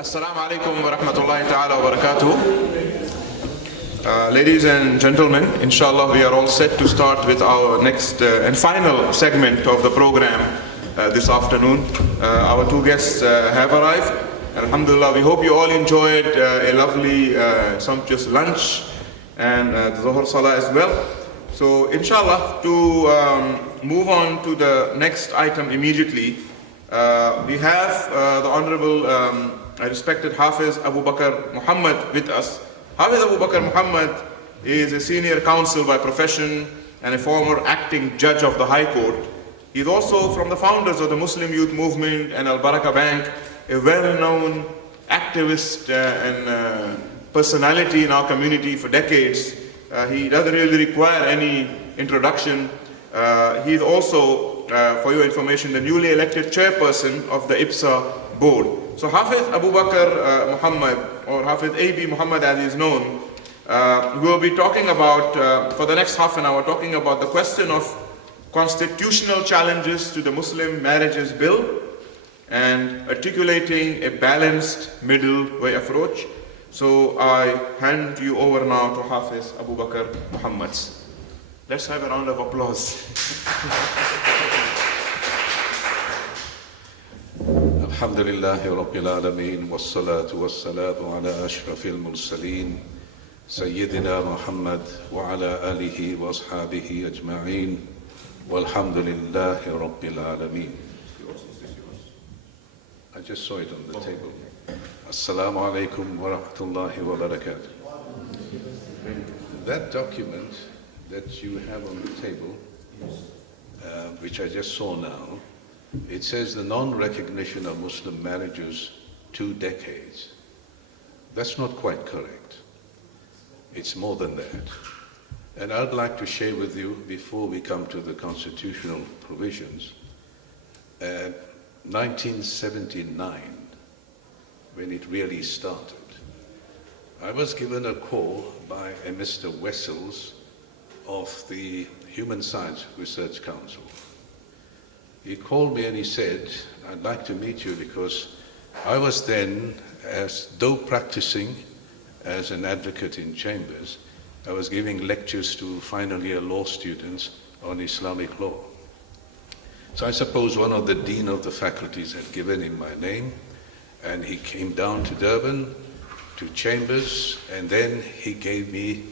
Assalamu alaikum wa rahmatullahi ta'ala wa barakatuh. Ladies and gentlemen, inshallah we are all set to start with our next and final segment of the program this afternoon. Our two guests have arrived. Alhamdulillah, we hope you all enjoyed a lovely sumptuous lunch and the Zuhr Salah as well. So inshallah, to move on to the next item immediately, we have the Honorable respected Hafiz Abu Bakr Mohamed with us. Hafiz Abu Bakr Mohamed is a senior counsel by profession and a former acting judge of the High Court. He is also from the founders of the Muslim Youth Movement and Al Barakah Bank, a well-known activist and personality in our community for decades. He doesn't really require any introduction. He is also, for your information, the newly elected chairperson of the IPSA board. So Hafiz Abu Bakr Mohamed, or Adv AB Mohamed as he is known, will be talking about, for the next half an hour, talking about the question of constitutional challenges to the Muslim Marriages Bill and articulating a balanced middle way approach. So I hand you over now to Hafiz Abu Bakr Mohamed. Let's have a round of applause. Alhamdulillahi Rabbil Alameen, wassalatu wassalamu ala ashrafil mursaleen, Sayyidina Muhammad wa ala alihi wa ashabihi ajma'een, walhamdulillahi Rabbil Alameen. I just saw it on the table. Assalamu alaikum wa rahmatullahi wa barakatuh. That document that you have on the table, which I just saw now, it says the non-recognition of Muslim marriages 2 decades. That's not quite correct. It's more than that. And I'd like to share with you, before we come to the constitutional provisions, 1979, when it really started, I was given a call by a Mr. Wessels of the Human Science Research Council. He called me and he said, I'd like to meet you because I was then, though practicing as an advocate in chambers, I was giving lectures to final year law students on Islamic law. So I suppose one of the dean of the faculties had given him my name, and he came down to Durban, to chambers, and then he gave me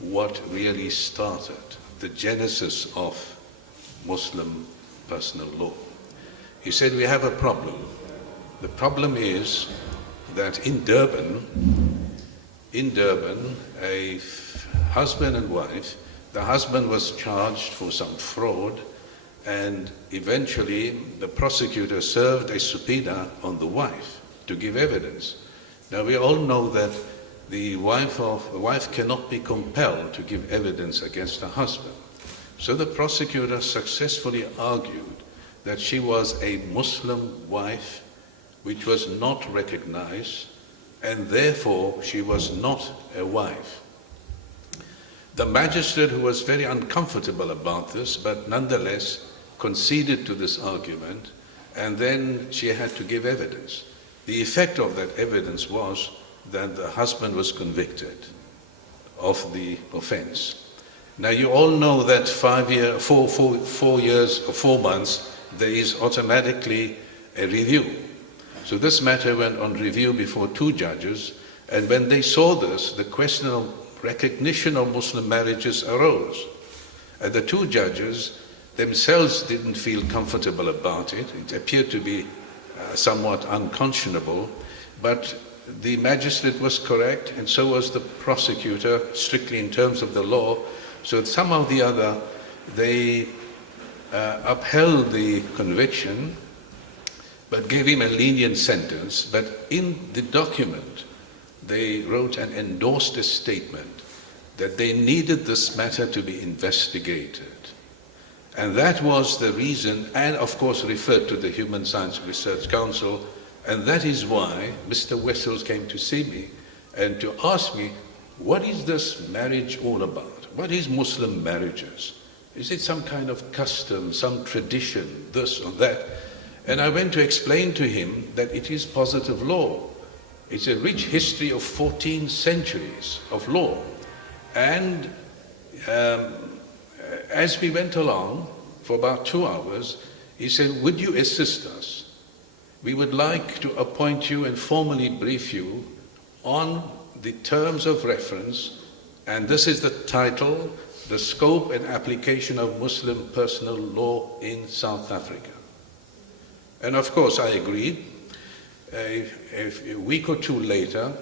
what really started the genesis of Muslim personal law. He said, we have a problem. The problem is that in Durban, a husband and wife, the husband was charged for some fraud, and eventually the prosecutor served a subpoena on the wife to give evidence. Now we all know that the wife cannot be compelled to give evidence against her husband. So the prosecutor successfully argued that she was a Muslim wife which was not recognized, and therefore she was not a wife. The magistrate, who was very uncomfortable about this, but nonetheless conceded to this argument, and then she had to give evidence. The effect of that evidence was that the husband was convicted of the offense. Now you all know that 4 years or 4 months, there is automatically a review. So this matter went on review before 2 judges, and when they saw this, the question of recognition of Muslim marriages arose. And the 2 judges themselves didn't feel comfortable about it. It appeared to be somewhat unconscionable, but the magistrate was correct, and so was the prosecutor, strictly in terms of the law. So somehow or the other, they upheld the conviction, but gave him a lenient sentence. But in the document, they wrote and endorsed a statement that they needed this matter to be investigated. And that was the reason, and of course referred to the Human Science Research Council, and that is why Mr. Wessels came to see me and to ask me, what is this marriage all about? What is Muslim marriages? Is it some kind of custom, some tradition, this or that? And I went to explain to him that it is positive law. It's a rich history of 14 centuries of law. And as we went along for about 2 hours, he said, would you assist us? We would like to appoint you and formally brief you on the terms of reference, and this is the title, The Scope and Application of Muslim Personal Law in South Africa. And of course I agreed. A week or two later,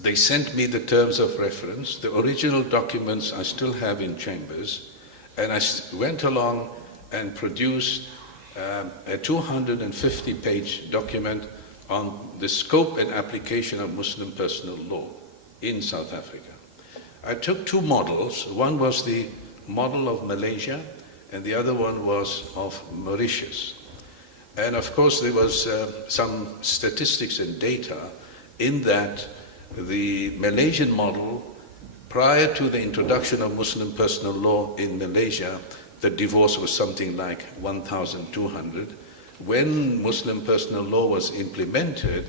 they sent me the terms of reference. The original documents I still have in chambers, and I went along and produced a 250-page document on the scope and application of Muslim personal law in South Africa. I took 2 models. One was the model of Malaysia, and the other one was of Mauritius. And of course there was some statistics and data in that the Malaysian model, prior to the introduction of Muslim personal law in Malaysia, the divorce was something like 1,200. When Muslim personal law was implemented,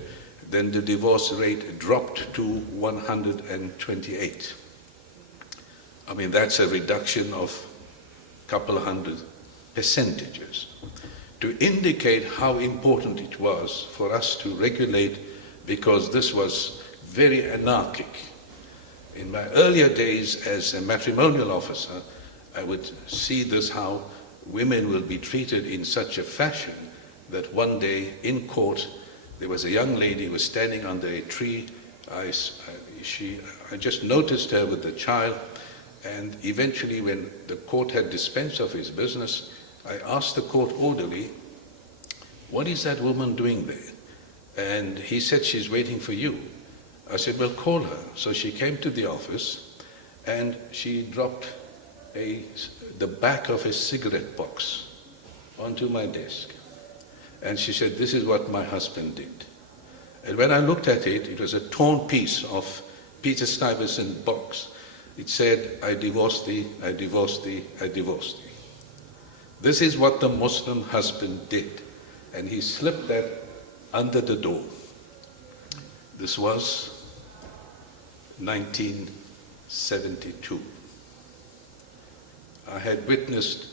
then the divorce rate dropped to 128. I mean, that's a reduction of a couple of hundred percentages, to indicate how important it was for us to regulate, because this was very anarchic. In my earlier days as a matrimonial officer, I would see this, how women will be treated in such a fashion that one day in court there was a young lady who was standing under a tree. I just noticed her with the child, and eventually when the court had dispensed of his business, I asked the court orderly, what is that woman doing there? And he said, she's waiting for you. I said, well, call her. So she came to the office and she dropped the back of a cigarette box onto my desk. And she said, this is what my husband did. And when I looked at it, it was a torn piece of Peter Stuyvesant box. It said, I divorced thee, I divorced thee, I divorced thee. This is what the Muslim husband did. And he slipped that under the door. This was 1972. I had witnessed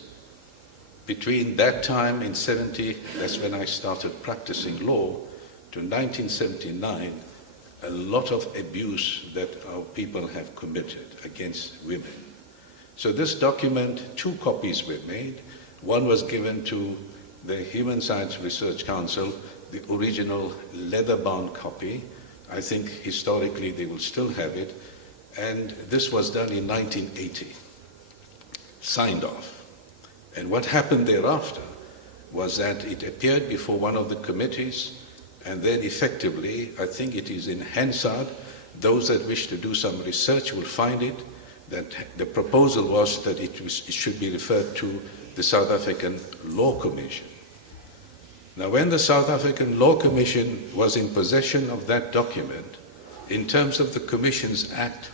between that time in 70, that's when I started practicing law, to 1979, a lot of abuse that our people have committed against women. So this document, 2 copies were made. One was given to the Human Rights Research Council, the original leather-bound copy. I think historically they will still have it. And this was done in 1980, signed off. And what happened thereafter was that it appeared before one of the committees, and then effectively, I think it is in Hansard, those that wish to do some research will find it, that the proposal was that it should be referred to the South African Law Commission. Now, when the South African Law Commission was in possession of that document, in terms of the Commission's Act,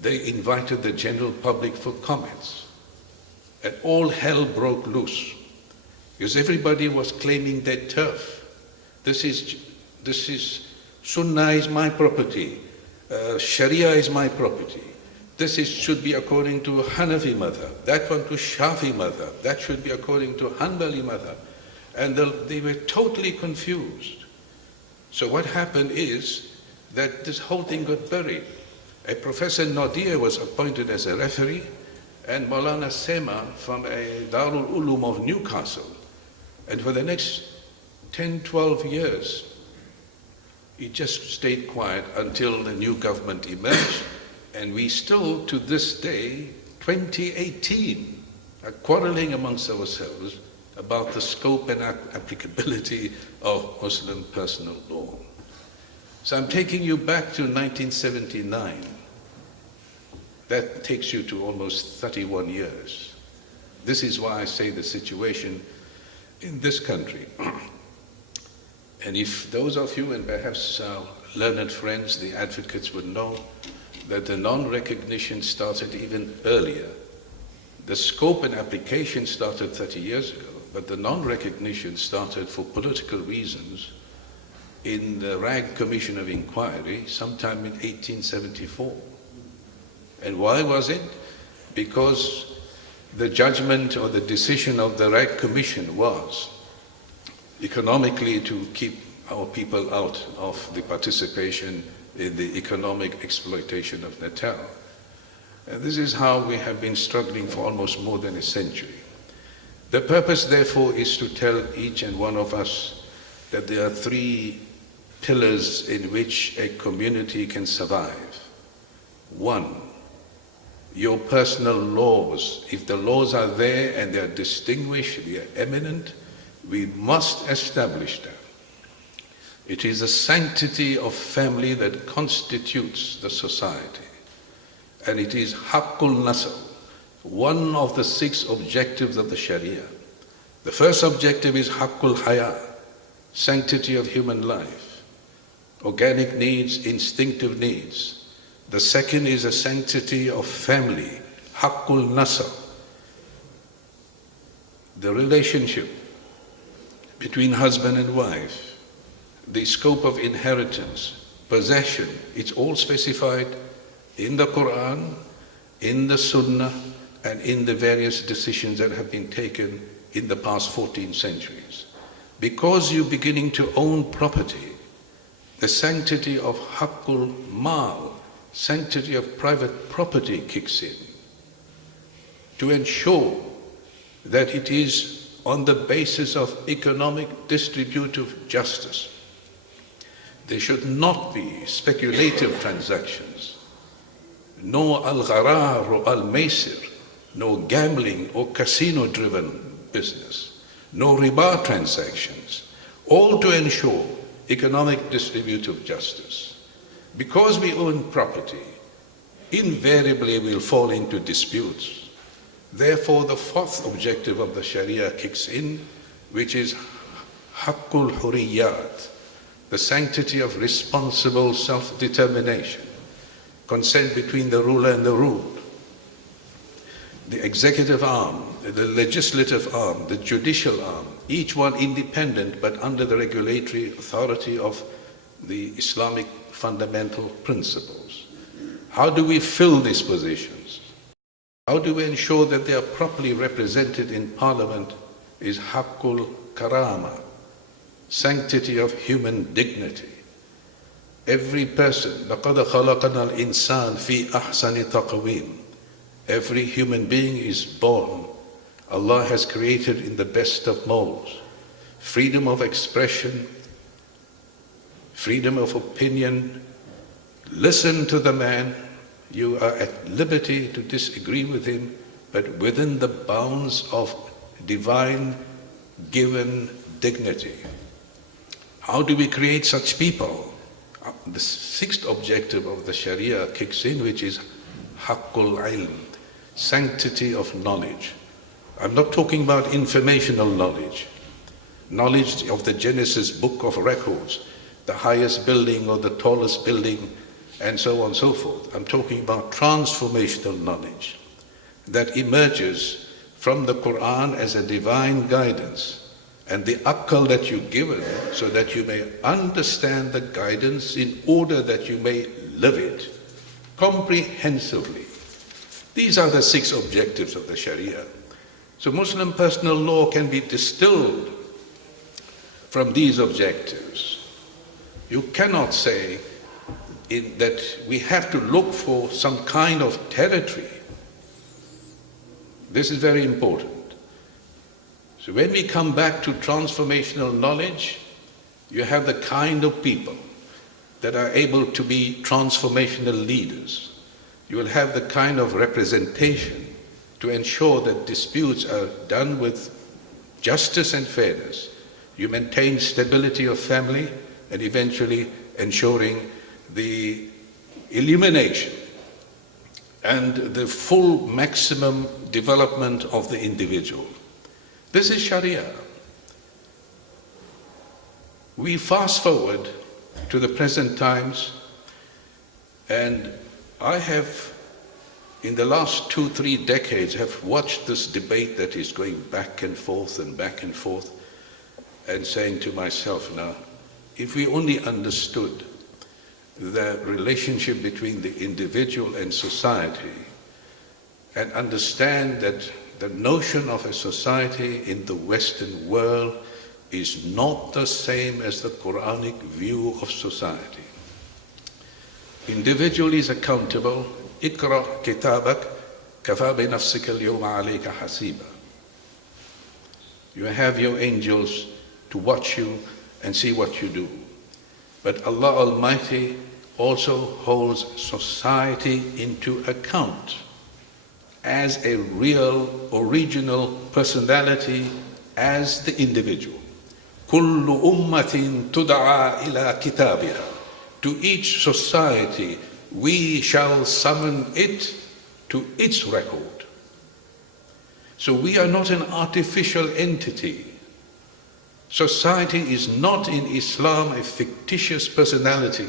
they invited the general public for comments. And all hell broke loose, because everybody was claiming their turf. This is Sunnah is my property, Sharia is my property. This should be according to Hanafi madhab, that one to Shafi madhab, that should be according to Hanbali madhab. And they were totally confused. So what happened is that this whole thing got buried. A Professor Nadir was appointed as a referee, and Maulana Sema from a Darul Ulum of Newcastle. And for the next 10, 12 years, he just stayed quiet until the new government emerged. And we still, to this day, 2018, are quarreling amongst ourselves about the scope and applicability of Muslim personal law. So I'm taking you back to 1979. That takes you to almost 31 years. This is why I say the situation in this country. And if those of you, and perhaps learned friends, the advocates would know that the non-recognition started even earlier. The scope and application started 30 years ago, but the non-recognition started for political reasons in the Rag Commission of Inquiry sometime in 1874. And why was it? Because the judgment or the decision of the Rag Commission was economically to keep our people out of the participation in the economic exploitation of Natal. And this is how we have been struggling for almost more than a century. The purpose, therefore, is to tell each and one of us that there are three pillars in which a community can survive. One, your personal laws. If the laws are there and they are distinguished, they are eminent, we must establish them. It is the sanctity of family that constitutes the society. And it is Haqqul Nasl, one of the 6 objectives of the Sharia. The first objective is Haqqul Haya, sanctity of human life, organic needs, instinctive needs. The second is a sanctity of family, Haqqul Nasl, the relationship between husband and wife, the scope of inheritance, possession. It's all specified in the Quran, in the Sunnah, and in the various decisions that have been taken in the past 14 centuries. Because you're beginning to own property, the sanctity of Haqqul Mal, sanctity of private property kicks in to ensure that it is on the basis of economic distributive justice. There should not be speculative transactions, no al-gharar or al-maysir, no gambling or casino-driven business, no riba transactions, all to ensure economic distributive justice. Because we own property, invariably we'll fall into disputes. Therefore, the fourth objective of the Sharia kicks in, which is Haqqul Huriyat, the sanctity of responsible self-determination, consent between the ruler and the ruled, the executive arm, the legislative arm, the judicial arm, each one independent but under the regulatory authority of the Islamic fundamental principles. How do we fill these positions? How do we ensure that they are properly represented in Parliament is Haqqul Karama, sanctity of human dignity. Every person, لَقَدْ خَلَقَنَا الْإِنسَانَ فِي أَحْسَنِ تَقْوِيمٍ. Every human being is born. Allah has created in the best of molds. Freedom of expression, freedom of opinion. Listen to the man. You are at liberty to disagree with him, but within the bounds of divine given dignity. How do we create such people? The sixth objective of the Sharia kicks in, which is Haqqul Ilm, sanctity of knowledge. I'm not talking about informational knowledge, knowledge of the Genesis book of records, the highest building or the tallest building, and so on and so forth. I'm talking about transformational knowledge that emerges from the Quran as a divine guidance, and the akkal that you're given so that you may understand the guidance in order that you may live it comprehensively. These are the 6 objectives of the Sharia. So Muslim personal law can be distilled from these objectives. You cannot say that we have to look for some kind of territory. This is very important. So when we come back to transformational knowledge, you have the kind of people that are able to be transformational leaders. You will have the kind of representation to ensure that disputes are done with justice and fairness. You maintain stability of family and eventually ensuring the illumination and the full maximum development of the individual. This is Sharia. We fast forward to the present times, and I have, in the last 2-3 decades, have watched this debate that is going back and forth and saying to myself now, if we only understood the relationship between the individual and society, and understand that the notion of a society in the Western world is not the same as the Quranic view of society. Individual is accountable. Iqra kitabak kafa bi nafsika al-yawma alayka hasiba. You have your angels to watch you and see what you do. But Allah Almighty also holds society into account as a real, original personality, as the individual. كُلُّ أُمَّةٍ تُدْعَى إِلَى كِتَابِهَا. To each society we shall summon it to its record. So we are not an artificial entity. Society is not in Islam a fictitious personality,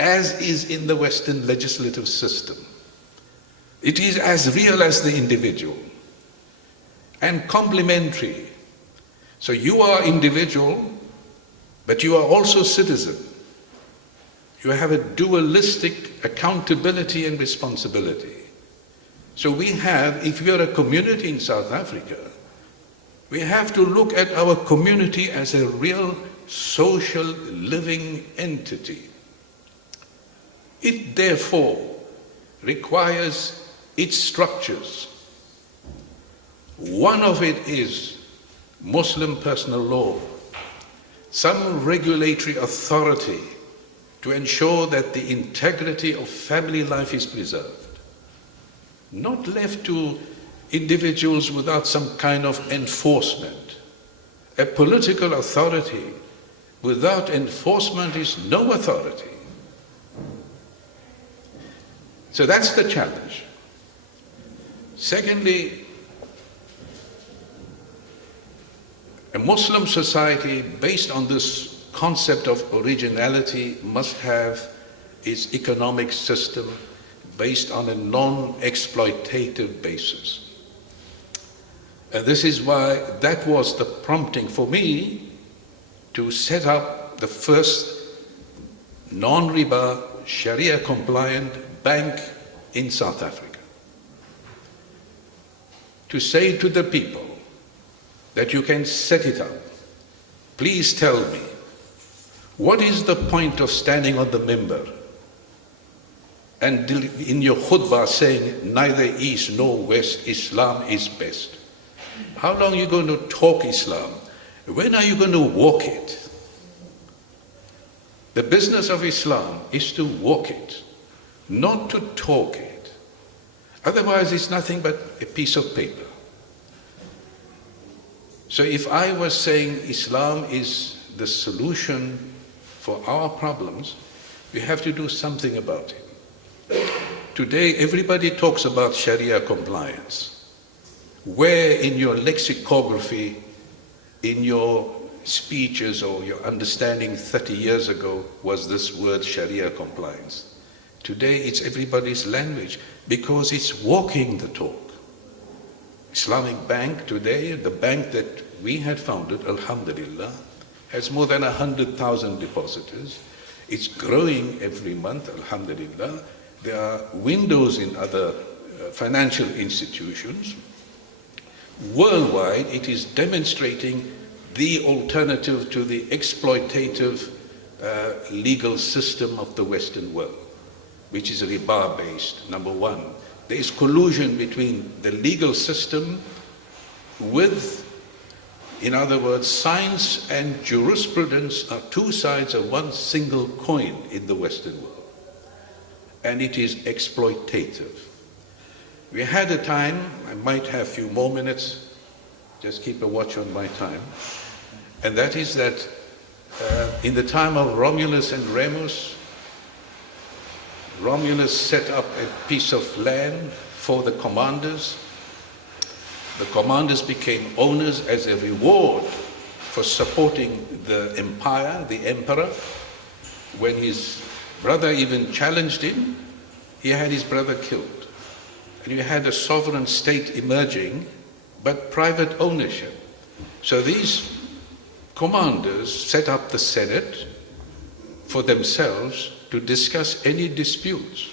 as is in the Western legislative system. It is as real as the individual and complementary. So you are individual, but you are also citizen. You have a dualistic accountability and responsibility. So we have, if we are a community in South Africa, we have to look at our community as a real social living entity. It therefore requires its structures. One of it is Muslim personal law, some regulatory authority to ensure that the integrity of family life is preserved, not left to individuals without some kind of enforcement. A political authority without enforcement is no authority. So that's the challenge. Secondly, a Muslim society based on this concept of originality must have its economic system based on a non-exploitative basis. And this is why that was the prompting for me to set up the first non-riba, Sharia-compliant bank in South Africa. To say to the people that you can set it up, please tell me, what is the point of standing on the minbar and in your khutbah saying neither east nor west, Islam is best? How long are you going to talk Islam? When are you going to walk it? The business of Islam is to walk it, not to talk it. Otherwise it's nothing but a piece of paper. So if I was saying Islam is the solution for our problems, we have to do something about it. Today everybody talks about Sharia compliance. Where in your lexicography, in your speeches or your understanding 30 years ago was this word Sharia compliance? Today it's everybody's language because it's walking the talk. Islamic Bank today, the bank that we had founded, alhamdulillah, has more than 100,000 depositors. It's growing every month, alhamdulillah. There are windows in other financial institutions. Worldwide, it is demonstrating the alternative to the exploitative legal system of the Western world, which is riba-based, number one. There is collusion between the legal system with, in other words, science and jurisprudence are two sides of one single coin in the Western world. And it is exploitative. We had a time, I might have a few more minutes, just keep a watch on my time, and that is that in the time of Romulus and Remus, Romulus set up a piece of land for the commanders. The commanders became owners as a reward for supporting the empire, the emperor. When his brother even challenged him, he had his brother killed. And you had a sovereign state emerging, but private ownership. So these commanders set up the Senate, for themselves to discuss any disputes.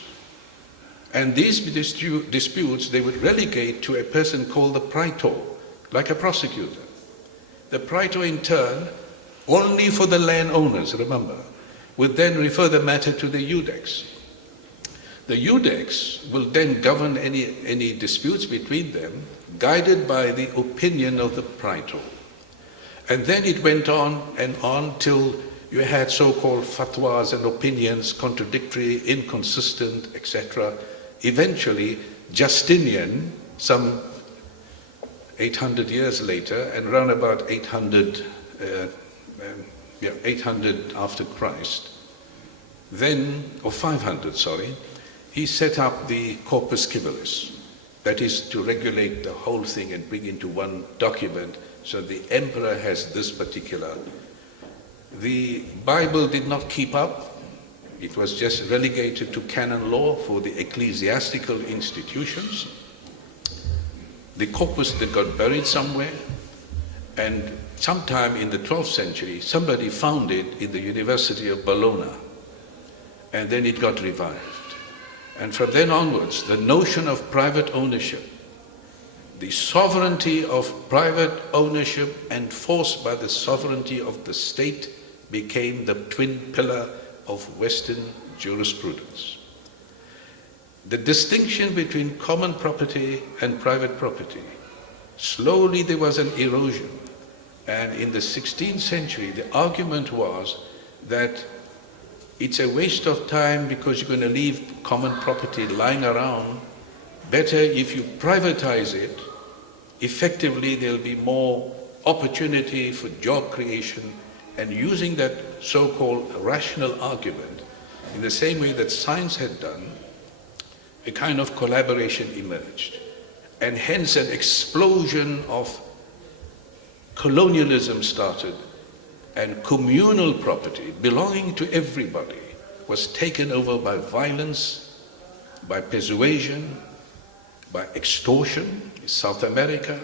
And these disputes they would relegate to a person called the praetor, like a prosecutor. The praetor in turn, only for the landowners, remember, would then refer the matter to the iudex. The iudex will then govern any disputes between them, guided by the opinion of the praetor. And then it went on and on till you had so-called fatwas and opinions, contradictory, inconsistent, etc. Eventually, Justinian, some 800 years later, and around about 800 after Christ, then, or 500, sorry, he set up the corpus civilis, that is to regulate the whole thing and bring into one document, so the emperor has this particular. The Bible did not keep up. It was just relegated to canon law for the ecclesiastical institutions. The corpus that got buried somewhere, and sometime in the 12th century, somebody found it in the University of Bologna, and then it got revived. And from then onwards, the notion of private ownership, the sovereignty of private ownership enforced by the sovereignty of the state, became the twin pillar of Western jurisprudence. The distinction between common property and private property, slowly there was an erosion. And in the 16th century, the argument was that it's a waste of time because you're going to leave common property lying around. Better if you privatize it, effectively there'll be more opportunity for job creation, and using that so-called rational argument, in the same way that science had done, a kind of collaboration emerged. And hence an explosion of colonialism started, and communal property belonging to everybody was taken over by violence, by persuasion, by extortion. South America,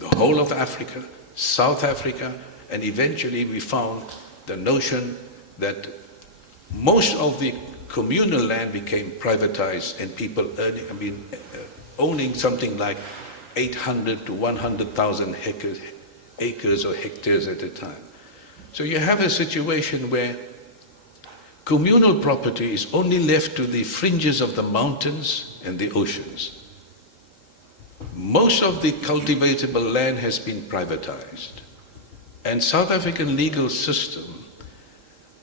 the whole of Africa, South Africa, and eventually we found the notion that most of the communal land became privatized and people owning something like 800 to 100,000 acres or hectares at a time. So you have a situation where communal property is only left to the fringes of the mountains and the oceans. Most of the cultivatable land has been privatized. And South African legal system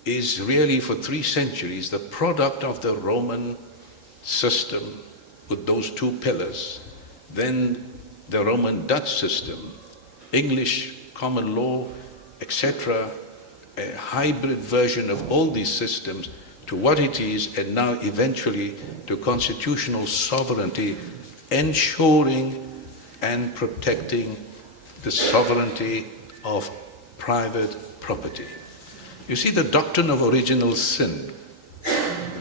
is really for 3 centuries the product of the Roman system with those 2 pillars, then the Roman Dutch system, English common law, etc., a hybrid version of all these systems to what it is, and now eventually to constitutional sovereignty, ensuring and protecting the sovereignty of private property. You see, the doctrine of original sin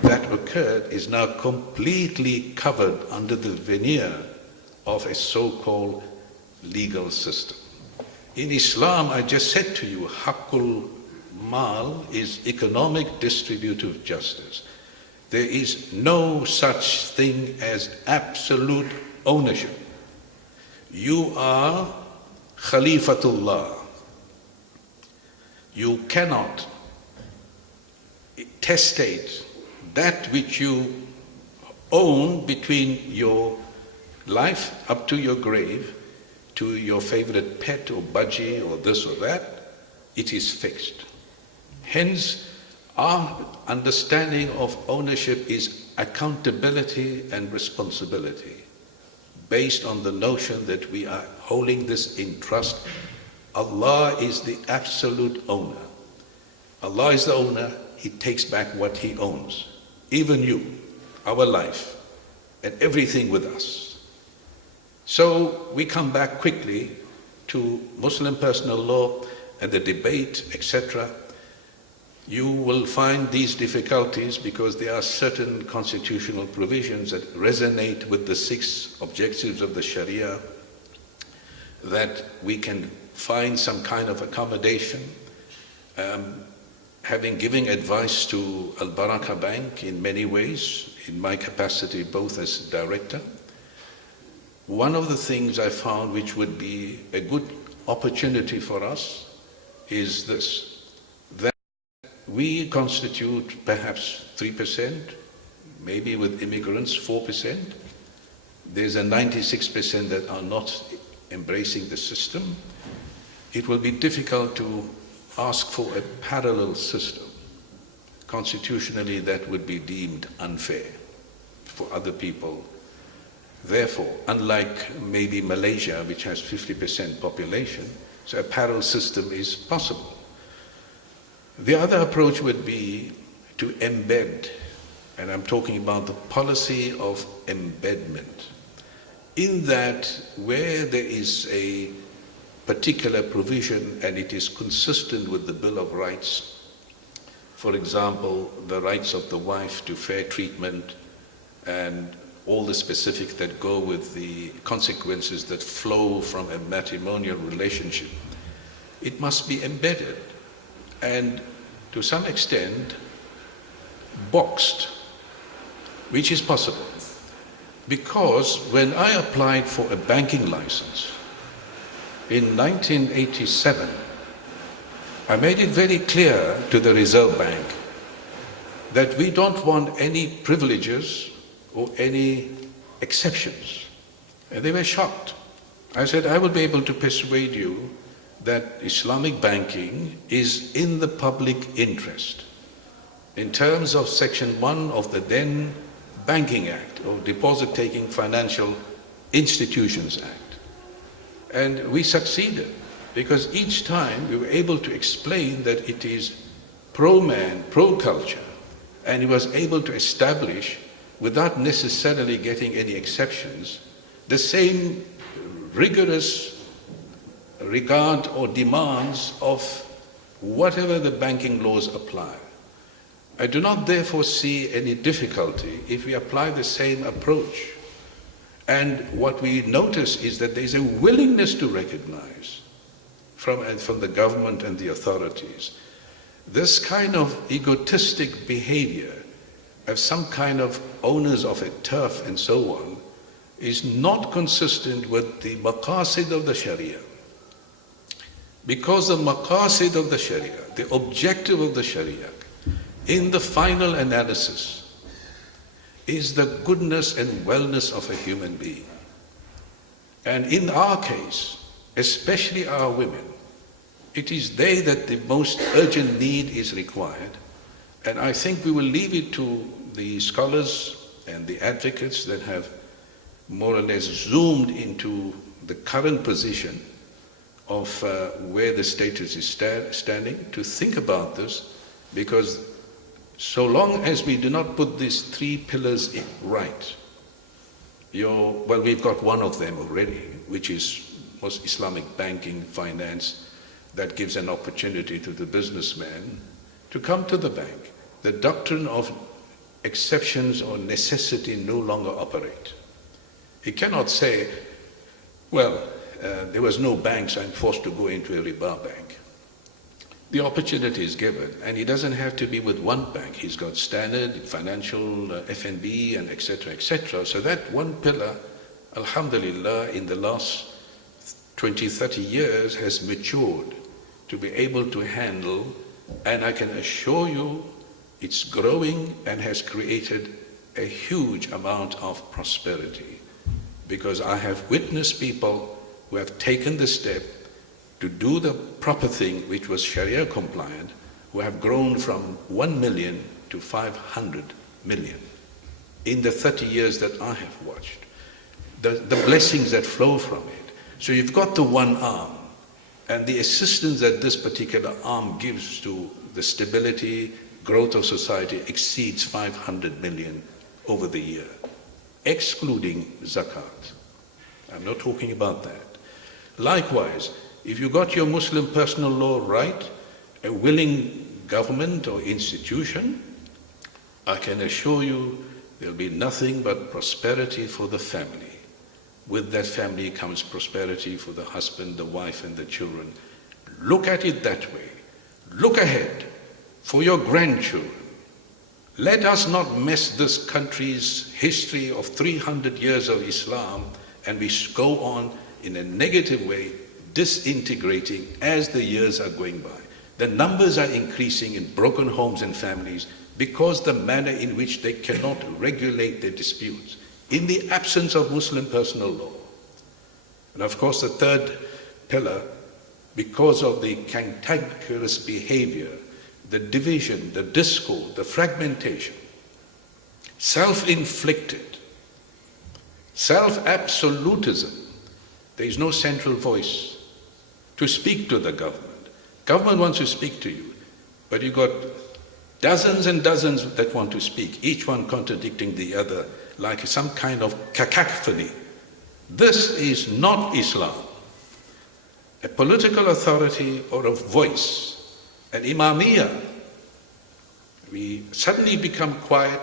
that occurred is now completely covered under the veneer of a so-called legal system. In Islam, I just said to you, Haqqul Mal is economic distributive justice. There is no such thing as absolute ownership. You are Khalifatullah. You cannot testate that which you own between your life up to your grave, to your favorite pet or budgie or this or that. It is fixed. Hence, our understanding of ownership is accountability and responsibility, based on the notion that we are holding this in trust. Allah is the absolute owner. Allah is the owner. He takes back what He owns. Even you, our life, and everything with us. So we come back quickly to Muslim personal law and the debate, etc. You will find these difficulties because there are certain constitutional provisions that resonate with the 6 objectives of the Sharia, that we can find some kind of accommodation. having given advice to Al Baraka Bank in many ways, in my capacity both as director, one of the things I found which would be a good opportunity for us is this, that we constitute perhaps 3%, maybe with immigrants 4%. There's a 96% that are not embracing the system. It will be difficult to ask for a parallel system. Constitutionally, that would be deemed unfair for other people. Therefore, unlike maybe Malaysia, which has 50% population, so a parallel system is possible. The other approach would be to embed, and I'm talking about the policy of embedment, in that where there is a particular provision and it is consistent with the Bill of Rights, for example, the rights of the wife to fair treatment and all the specifics that go with the consequences that flow from a matrimonial relationship, it must be embedded and to some extent boxed, which is possible. Because when I applied for a banking license in 1987, I made it very clear to the Reserve Bank that we don't want any privileges or any exceptions. And they were shocked. I said, I will be able to persuade you that Islamic banking is in the public interest in terms of Section 1 of the then Banking Act, or Deposit Taking Financial Institutions Act. And we succeeded because each time we were able to explain that it is pro-man, pro-culture, and he was able to establish, without necessarily getting any exceptions, the same rigorous regard or demands of whatever the banking laws apply. I do not therefore see any difficulty if we apply the same approach. And what we notice is that there is a willingness to recognize from the government and the authorities this kind of egotistic behavior of some kind of owners of a turf and so on is not consistent with the maqasid of the Sharia. Because the maqasid of the Sharia, the objective of the Sharia, in the final analysis, is the goodness and wellness of a human being. And in our case, especially our women, it is they that the most urgent need is required. And I think we will leave it to the scholars and the advocates that have more or less zoomed into the current position of where the status is standing to think about this, because so long as we do not put these three pillars right, well, we've got one of them already, which is most Islamic banking, finance, that gives an opportunity to the businessman to come to the bank. The doctrine of exceptions or necessity no longer operate. He cannot say, well, there was no bank, so I'm forced to go into a riba bank. The opportunity is given, and he doesn't have to be with one bank. He's got Standard, Financial, FNB, and etc., etc. So that one pillar, alhamdulillah, in the last 20, 30 years has matured to be able to handle, and I can assure you it's growing and has created a huge amount of prosperity, because I have witnessed people who have taken the step to do the proper thing, which was Sharia compliant, who have grown from 1 million to 500 million in the 30 years that I have watched. The blessings that flow from it. So you've got the one arm, and the assistance that this particular arm gives to the stability, growth of society exceeds 500 million over the year, excluding zakat. I'm not talking about that. Likewise, if you got your Muslim personal law right, a willing government or institution, I can assure you there'll be nothing but prosperity for the family. With that family comes prosperity for the husband, the wife, and the children. Look at it that way. Look ahead. for your grandchildren. Let us not mess this country's history of 300 years of Islam and we go on in a negative way, disintegrating as the years are going by. The numbers are increasing in broken homes and families because the manner in which they cannot regulate their disputes in the absence of Muslim personal law. And of course the third pillar, because of the cantankerous behavior, the division, the discord, the fragmentation, self-inflicted, self-absolutism. There is no central voice to speak to the government. Government wants to speak to you, but you've got dozens and dozens that want to speak, each one contradicting the other like some kind of cacophony. This is not Islam. A political authority or a voice, an imamiyah. We suddenly become quiet,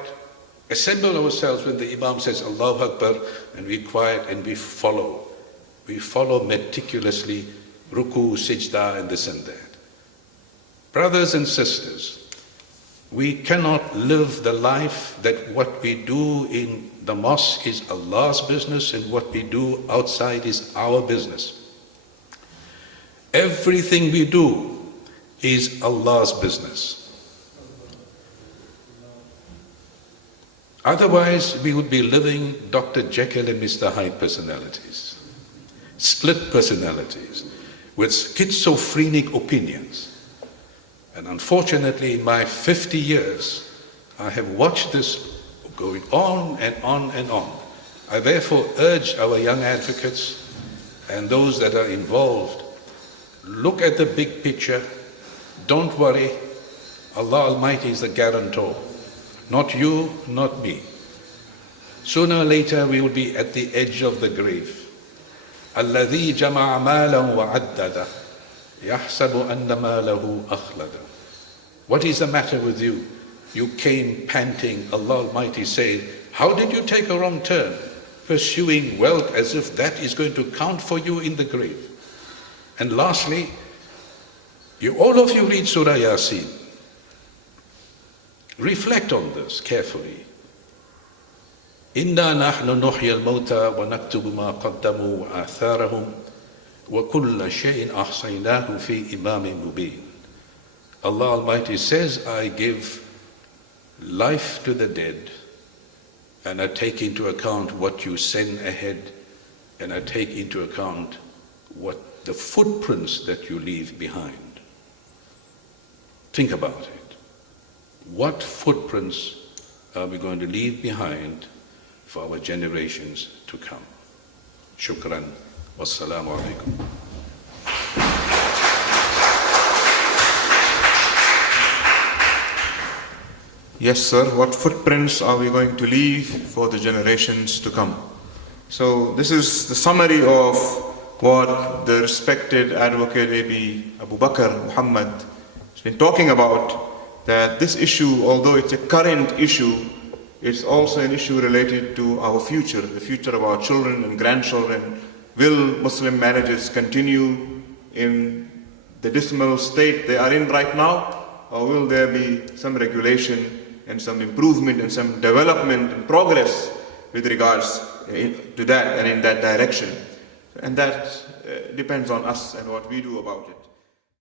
assemble ourselves when the imam says Allahu Akbar, and we quiet and we follow. We follow meticulously, ruku, sijda, and this and that. Brothers and sisters, we cannot live the life that what we do in the mosque is Allah's business and what we do outside is our business. Everything we do is Allah's business. Otherwise, we would be living Dr. Jekyll and Mr. Hyde personalities, split personalities, with schizophrenic opinions. And unfortunately, in my 50 years, I have watched this going on and on and on. I therefore urge our young advocates and those that are involved, look at the big picture. Don't worry. Allah Almighty is the guarantor. Not you, not me. Sooner or later we will be at the edge of the grave. الَّذِي جَمَعَ مَالًا وَعَدَّدَ يَحْسَبُ أَنَّ مَالَهُ أَخْلَدَ. What is the matter with you? You came panting. Allah Almighty said, how did you take a wrong turn? Pursuing wealth as if that is going to count for you in the grave. And lastly, all of you read Surah Yasin. Reflect on this carefully. إِنَّا نَحْنُ نُحْيِي الْمَوْتَى وَنَكْتُبُ مَا قَدَّمُوا وَآثَارَهُمْ وَكُلَّ شَيْءٍ أَحْصَيْنَاهُ فِي إِمَامٍ مُبِينٍ. Allah Almighty says, I give life to the dead and I take into account what you send ahead and I take into account what the footprints that you leave behind. Think about it. What footprints are we going to leave behind for our generations to come? Shukran. Wassalamu alaikum. Yes, sir. What footprints are we going to leave for the generations to come? So this is the summary of what the respected Advocate AB Abu Mohamed has been talking about, that this issue, although it's a current issue, it's also an issue related to our future, the future of our children and grandchildren. Will Muslim marriages continue in the dismal state they are in right now? Or will there be some regulation and some improvement and some development and progress with regards to that and in that direction? And that depends on us and what we do about it.